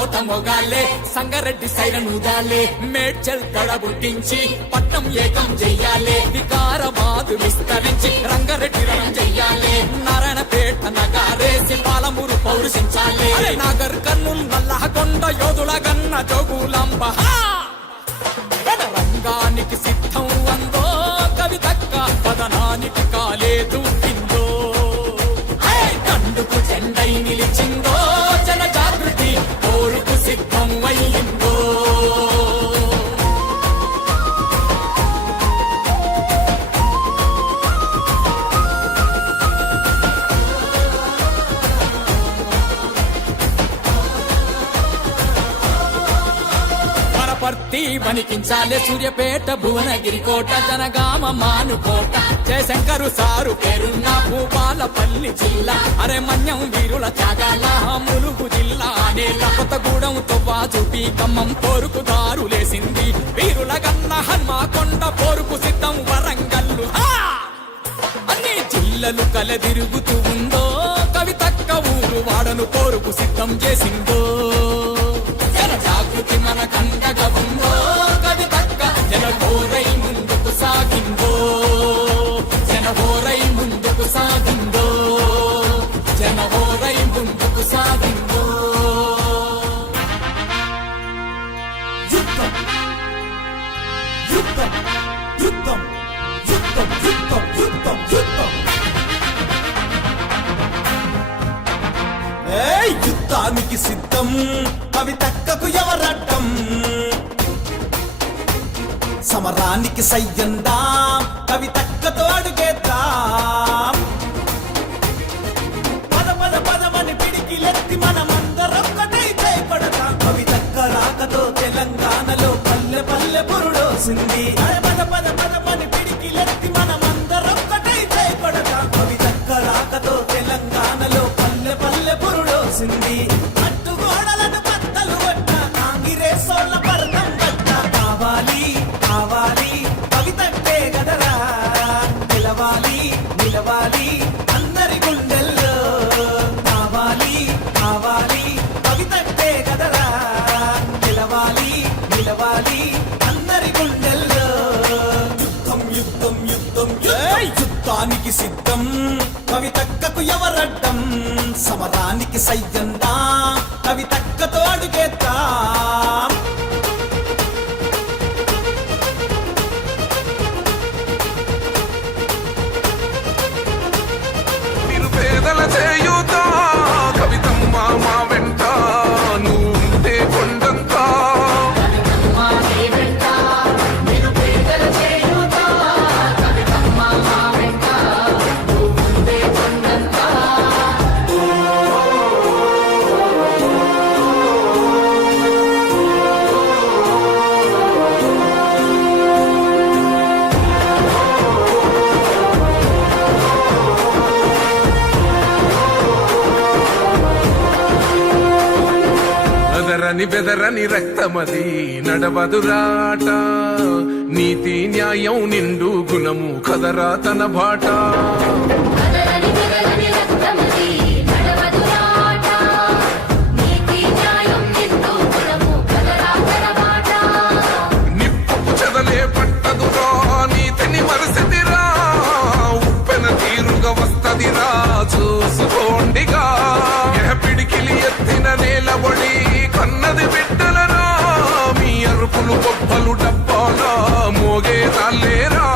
మోత మొగాలే సంగారెడ్డి సైరనుదాలే మేడ్చల్ తడబుట్టించి పట్నం ఏకం చెయ్యాలే వికారమాదు విస్తరించి రంగారెడ్డి రణం చెయ్యాలే నారాయణపేట నగారేసి పాలమూరు పౌరుషించాలే నాగర్ కర్నూల్ నల్లహకొండ యోధుల గన్న జోగులాంబ రంగానికి సిద్ధం అందో కవితక్క పదనానికి కాలేదు పిందో కండుకు చెండై నిలిచిందో జన జాగృతి కోరుకు సిద్ధం అయ్యిందో పర్తి వణికించాలే సూర్యపేట భువనగిరి కోట జనగామ మానుకోట జయశంకరు సారు పేరున్న భూపాలపల్లి జిల్లా అరే మన్యం వీరుల త్యాగాల ములుగు జిల్లా నేల కొత్తగూడెం తొవ్వా చూపి ఖమ్మం పోరుకు దారులేసింది వీరుల గన్న హన్మకొండ పోరుకు సిద్ధం వరంగల్లు అన్ని జిల్లలు కలదిరుగుతూ ఉందో కవితక్క ఊరు వాడను పోరుకు సిద్ధం చేసిందో జాగృతి మన కండగా ఉందో కవితక్క జనహోరై ముందుకు సాగిందో జనహోరై ముందుకు సాగిందో జనహోరై ముందుకు సాగిందో యుద్ధం యుద్ధం యుద్ధం యుద్ధం యుద్ధం యుద్ధం యుద్ధం యుద్ధానికి సిద్ధం కవితక్కకు ఎవరడ్డం సమరానికి సయ్యందాం కవితక్కతో అడుగేద్దాం పద పద పదమని పిడికిలెత్తి మనమందరొక్కటై చేపడతాం కవితక్క రాకతో తెలంగాణలో పల్లె పల్లె పురుడోసింది పద పద పదమని పిడికిలెత్తి మనమందరొక్కటై చేపడతాం కవితక్క రాకతో తెలంగాణలో పల్లె పల్లె పురుడోసింది అడ్డుగోడలను బద్దలు కొట్ట కాంగిరేసోళ్ళ పరదం గట్ట కావాలి కావాలి కవితక్కే గదరా నిలవాలి నిలవాలి అందరి గుండెల్లో కావాలి కావాలి కవితక్కే గదరా నిలవాలి నిలవాలి అందరి గుండెల్లో యుద్ధం యుద్ధం యుద్ధం యుద్ధానికి సిద్ధం కవితక్కకు ఎవరడ్డం సమరానికి సయ్యందా కవితక్కతో అడుగేద్దాం నిరుపేదల చేయూత కవితమ్మ మా వెంట నువ్వుంటే కొండంత బెదరని రక్తమది నడవదురాట నీతి న్యాయం నిండు గుణము కదరా తన బాట నిప్పుకు చెదలే పట్టదురా నీతిని మరసిదిరా ఉప్పెన తీరుగా వస్తదిరా చూసుకోండిగా పిడికిలి ఎత్తిన నేలబడి కన్నది బిడ్డలరా మీ అరుపులు గొప్పలు డబ్బాలా మోగే తాలేరా